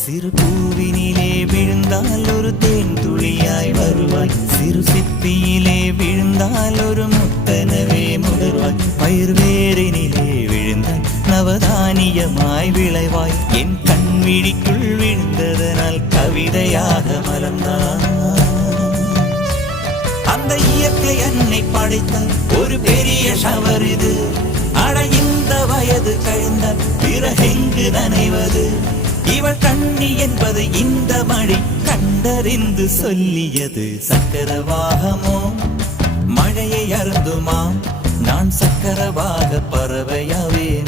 சிறு பூவினிலே விழுந்தால் ஒரு தேன் துளியாய் வருவாய், சிறு சிப்பியிலே விழுந்தால் ஒரு முத்தனவே முதிர்வாய், பயிர் வேரினிலே விழுந்தால் நவதானியமாய் விளைவாய், என் கண் விழிக்குள் விழுந்ததனால் கவிதையாக மலர்ந்தாய். அந்த இயற்கை என்னை படைத்தால் ஒரு பெரிய ஷவர் இது, அட இந்த வயது கழிந்த பிறகெங்கு நனைவது, இவள் கண்ணி என்பது இந்த மழை கண்டறிந்து சொல்லியது. சக்கரவாகமோ மழையை அருந்துமா, நான் சக்கரவாக பறவையாவேன்.